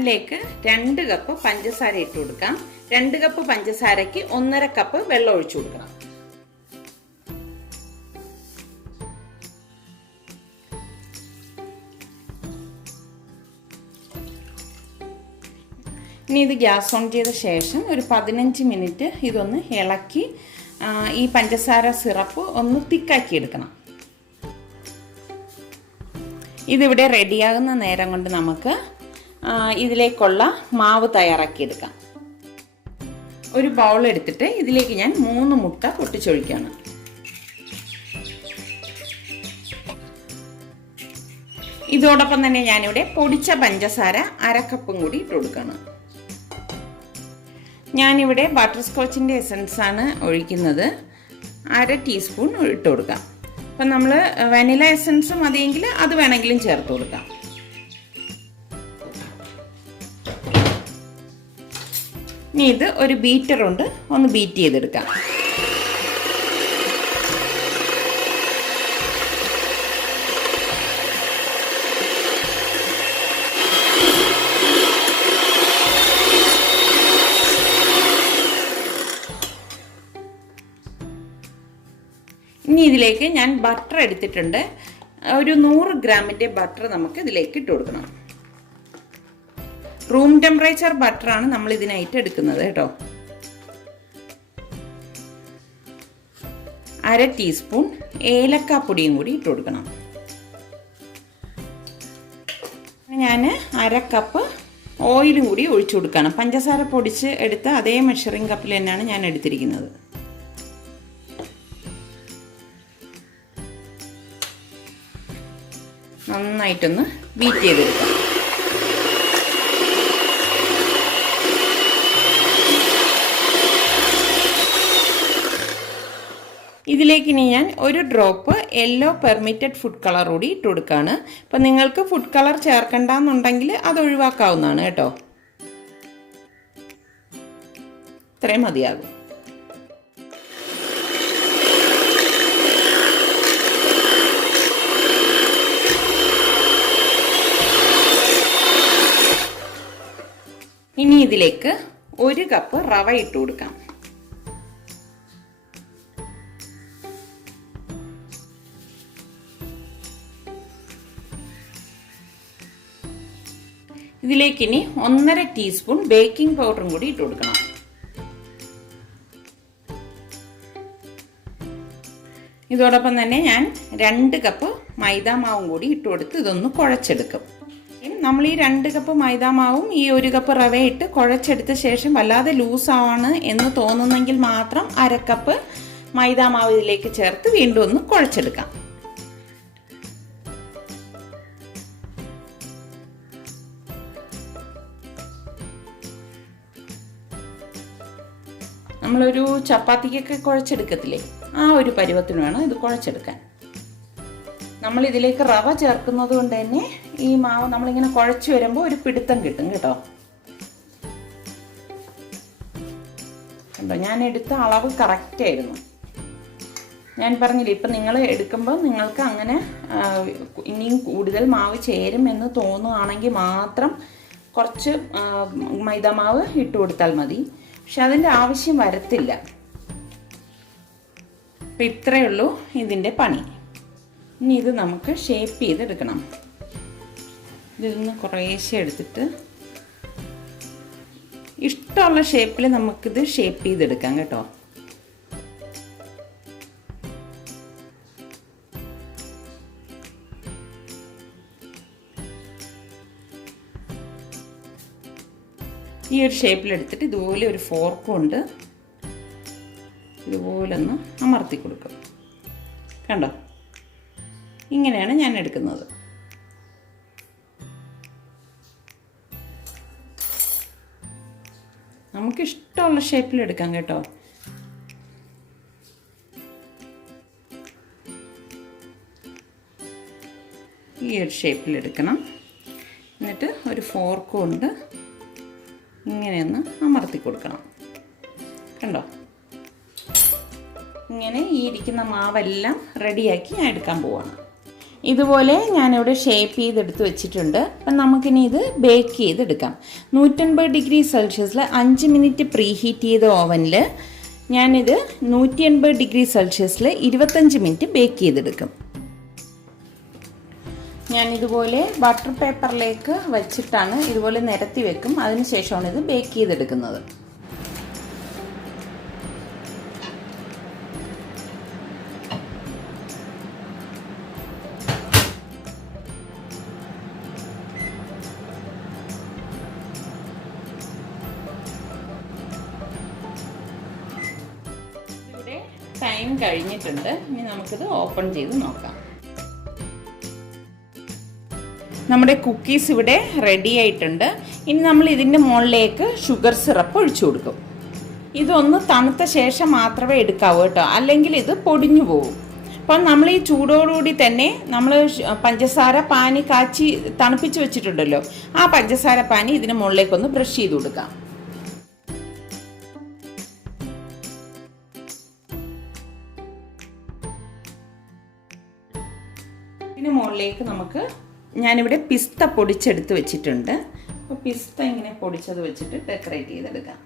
പാനിലേക്ക് 2 കപ്പ് പഞ്ചസാര ഇട്ട് കൊടുക്കാം. 2 കപ്പ് പഞ്ചസാരയ്ക്ക് 1.5 കപ്പ് വെള്ളം ഒഴിച്ചു കൊടുക്കണം. ഇനി ഇത് ഗ്യാസ് ഓൺ ചെയ്ത ശേഷം ഒരു 15 മിനിറ്റ് ഇതൊന്ന് ഇളക്കി ഈ പഞ്ചസാര സിറപ്പ് ഒന്ന് തിക്കാക്കി എടുക്കണം. ഇതിവിടെ റെഡിയാകുന്ന നേരം കൊണ്ട് നമുക്ക് ഇതിലേക്കുള്ള മാവ് തയ്യാറാക്കിയെടുക്കാം. ഒരു ബൗൾ എടുത്തിട്ട് ഇതിലേക്ക് ഞാൻ 3 മുട്ട പൊട്ടിച്ചൊഴിക്കുകയാണ്. ഇതോടൊപ്പം തന്നെ ഞാനിവിടെ പൊടിച്ച പഞ്ചസാര 1/2 കപ്പും കൂടി ഇട്ട് കൊടുക്കണം. ഞാനിവിടെ ബട്ടർ സ്കോച്ചിൻ്റെ എസൻസ് ആണ് ഒഴിക്കുന്നത്. 1/2 ടീസ്പൂൺ ഇട്ട് കൊടുക്കാം. അപ്പം നമ്മൾ വാനില എസൻസ് മതിയെങ്കിൽ അത് വേണമെങ്കിലും ചേർത്ത് കൊടുക്കാം. ഇനി ഇത് ഒരു ബീറ്റർ കൊണ്ട് ഒന്ന് ബീറ്റ് ചെയ്തെടുക്കാം. ഇനി ഇതിലേക്ക് ഞാൻ ബട്ടർ എടുത്തിട്ടുണ്ട്. ഒരു 100 ഗ്രാമിൻ്റെ ബട്ടർ നമുക്ക് ഇതിലേക്ക് ഇട്ട് കൊടുക്കണം. റൂം ടെമ്പറേച്ചർ ബട്ടറാണ് നമ്മൾ ഇതിനായിട്ട് എടുക്കുന്നത് കേട്ടോ. 1/2 ടീസ്പൂൺ ഏലക്കാപ്പൊടിയും കൂടി ഇട്ട് കൊടുക്കണം. ഞാൻ 1/2 കപ്പ് ഓയിലും കൂടി ഒഴിച്ചു കൊടുക്കണം. പഞ്ചസാര പൊടിച്ച് എടുത്ത അതേ മെഷറിംഗ് കപ്പിൽ തന്നെയാണ് ഞാൻ എടുത്തിരിക്കുന്നത്. നന്നായിട്ടൊന്ന് ബീറ്റ് ചെയ്തെടുക്കാം. ഇതിലേക്ക് ഇനി ഞാൻ ഒരു drop yellow permitted food colour കൂടി ഇട്ട് കൊടുക്കുകയാണ്. അപ്പം നിങ്ങൾക്ക് ഫുഡ് കളർ ചേർക്കണ്ടെന്നുണ്ടെങ്കിൽ അത് ഒഴിവാക്കാവുന്നതാണ് കേട്ടോ. ഇത്രയും മതിയാകും. ഇനി ഇതിലേക്ക് 1 കപ്പ് റവ ഇട്ട് കൊടുക്കാം. ഇതിലേക്ക് ഇനി 1.5 ടീസ്പൂൺ ബേക്കിംഗ് പൗഡറും കൂടി ഇട്ട് കൊടുക്കണം. ഇതോടൊപ്പം തന്നെ ഞാൻ 2 കപ്പ് മൈദാമാവും കൂടി ഇട്ട് കൊടുത്ത് ഇതൊന്ന് കുഴച്ചെടുക്കും. നമ്മൾ ഈ 2 കപ്പ് മൈദാമാവും ഈ 1 കപ്പ് റവ ഇട്ട് കുഴച്ചെടുത്ത ശേഷം വല്ലാതെ ലൂസാണ് എന്ന് തോന്നുന്നെങ്കിൽ മാത്രം 1/2 കപ്പ് മൈദാമാവ് ഇതിലേക്ക് ചേർത്ത് വീണ്ടും ഒന്ന് കുഴച്ചെടുക്കാം. നമ്മളൊരു ചപ്പാത്തിക്കൊക്കെ കുഴച്ചെടുക്കത്തില്ലേ, ആ ഒരു പരുവത്തിന് വേണം ഇത് കുഴച്ചെടുക്കാൻ. നമ്മൾ ഇതിലേക്ക് റവ ചേർക്കുന്നത് കൊണ്ട് തന്നെ ഈ മാവ് നമ്മളിങ്ങനെ കുഴച്ച് വരുമ്പോൾ ഒരു പിടുത്തം കിട്ടും കേട്ടോ. കണ്ടോ, ഞാൻ എടുത്ത അളവ് കറക്റ്റ് ആയിരുന്നു. ഞാൻ പറഞ്ഞില്ലേ, ഇപ്പം നിങ്ങൾ എടുക്കുമ്പോൾ നിങ്ങൾക്ക് അങ്ങനെ ഇനിയും കൂടുതൽ മാവ് ചേരും എന്ന് തോന്നുകയാണെങ്കിൽ മാത്രം കുറച്ച് മൈദാമാവ് ഇട്ട് കൊടുത്താൽ മതി. പക്ഷെ അതിൻ്റെ ആവശ്യം വരത്തില്ല. അപ്പം ഇത്രയേ ഉള്ളൂ ഇതിൻ്റെ പണി. ഇനി ഇത് നമുക്ക് ഷേപ്പ് ചെയ്തെടുക്കണം. ഇതൊന്ന് കുറേശ്ശെ എടുത്തിട്ട് ഇഷ്ടമുള്ള ഷേപ്പിൽ നമുക്കിത് ഷേപ്പ് ചെയ്തെടുക്കാം കേട്ടോ. ഈ ഒരു ഷേപ്പിലെടുത്തിട്ട് ഇതുപോലെ ഒരു ഫോർക്ക് കൊണ്ട് ഇതുപോലെ ഒന്ന് അമർത്തി കൊടുക്കും. കണ്ടോ, ഇങ്ങനെയാണ് ഞാൻ എടുക്കുന്നത്. നമുക്ക് ഇഷ്ടമുള്ള ഷേപ്പിൽ എടുക്കാം കേട്ടോ. ഈ ഒരു ഷേപ്പിലെടുക്കണം. എന്നിട്ട് ഒരു ഫോർക്ക് കൊണ്ട് ഇങ്ങനെയൊന്ന് അമർത്തി കൊടുക്കണം. കണ്ടോ, ഇങ്ങനെ ഈ ഇരിക്കുന്ന മാവെല്ലാം റെഡിയാക്കി ഞാൻ എടുക്കാൻ പോവാണ്. ഇതുപോലെ ഞാനിവിടെ ഷേപ്പ് ചെയ്തെടുത്ത് വെച്ചിട്ടുണ്ട്. അപ്പം നമുക്കിനി ഇത് ബേക്ക് ചെയ്തെടുക്കാം. 150 ഡിഗ്രി സെൽഷ്യസിൽ 5 മിനിറ്റ് പ്രീ ഹീറ്റ് ചെയ്ത ഓവനിൽ ഞാനിത് 180 ഡിഗ്രി സെൽഷ്യസിൽ 25 മിനിറ്റ് ബേക്ക് ചെയ്തെടുക്കും. ഞാനിതുപോലെ ബട്ടർ പേപ്പറിലേക്ക് വെച്ചിട്ടാണ് ഇതുപോലെ നിരത്തി വെക്കും. അതിനുശേഷമാണ് ഇത് ബേക്ക് ചെയ്തെടുക്കുന്നത്. ടൈം കഴിഞ്ഞിട്ടുണ്ട്. ഇനി നമുക്കിത് ഓപ്പൺ ചെയ്ത് നോക്കാം. നമ്മുടെ കുക്കീസ് ഇവിടെ റെഡി ആയിട്ടുണ്ട്. ഇനി നമ്മൾ ഇതിൻ്റെ മുകളിലേക്ക് ഷുഗർ സിറപ്പ് ഒഴിച്ചു കൊടുക്കും. ഇതൊന്ന് തണുത്ത ശേഷം മാത്രമേ എടുക്കാവൂ കേട്ടോ, അല്ലെങ്കിൽ ഇത് പൊടിഞ്ഞു പോകും. അപ്പം നമ്മൾ ഈ ചൂടോടുകൂടി തന്നെ നമ്മൾ പഞ്ചസാര പാനി കാച്ചി തണുപ്പിച്ച് വെച്ചിട്ടുണ്ടല്ലോ, ആ പഞ്ചസാര പാനി ഇതിന് മുകളിലേക്കൊന്ന് ബ്രഷ് ചെയ്ത് കൊടുക്കാം. ഇതിന് മുകളിലേക്ക് നമുക്ക് ഞാനിവിടെ പിസ്ത പൊടിച്ചെടുത്ത് വെച്ചിട്ടുണ്ട്. അപ്പോൾ പിസ്ത ഇങ്ങനെ പൊടിച്ചത് വെച്ചിട്ട് ഡെക്കറേറ്റ് ചെയ്തെടുക്കാം.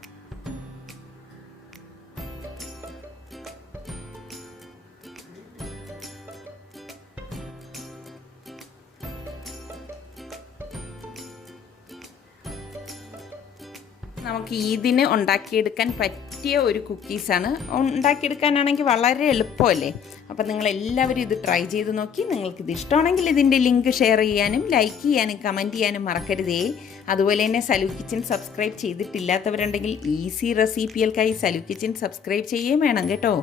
നമുക്ക് ഈദിന് ഉണ്ടാക്കിയെടുക്കാൻ പറ്റിയ ഒരു കുക്കീസാണ്. ഉണ്ടാക്കിയെടുക്കാനാണെങ്കിൽ വളരെ എളുപ്പമല്ലേ. അപ്പോൾ നിങ്ങളെല്ലാവരും ഇത് ട്രൈ ചെയ്ത് നോക്കി. നിങ്ങൾക്കിത് ഇഷ്ടമാണെങ്കിൽ ഇതിൻ്റെ ലിങ്ക് ഷെയർ ചെയ്യാനും ലൈക്ക് ചെയ്യാനും കമൻറ്റ് ചെയ്യാനും മറക്കരുതേ. അതുപോലെ തന്നെ സലു കിച്ചൻ സബ്സ്ക്രൈബ് ചെയ്തിട്ടില്ലാത്തവരുണ്ടെങ്കിൽ ഈസി റെസിപ്പികൾക്കായി സലു കിച്ചൻ സബ്സ്ക്രൈബ് ചെയ്യുകയും വേണം കേട്ടോ.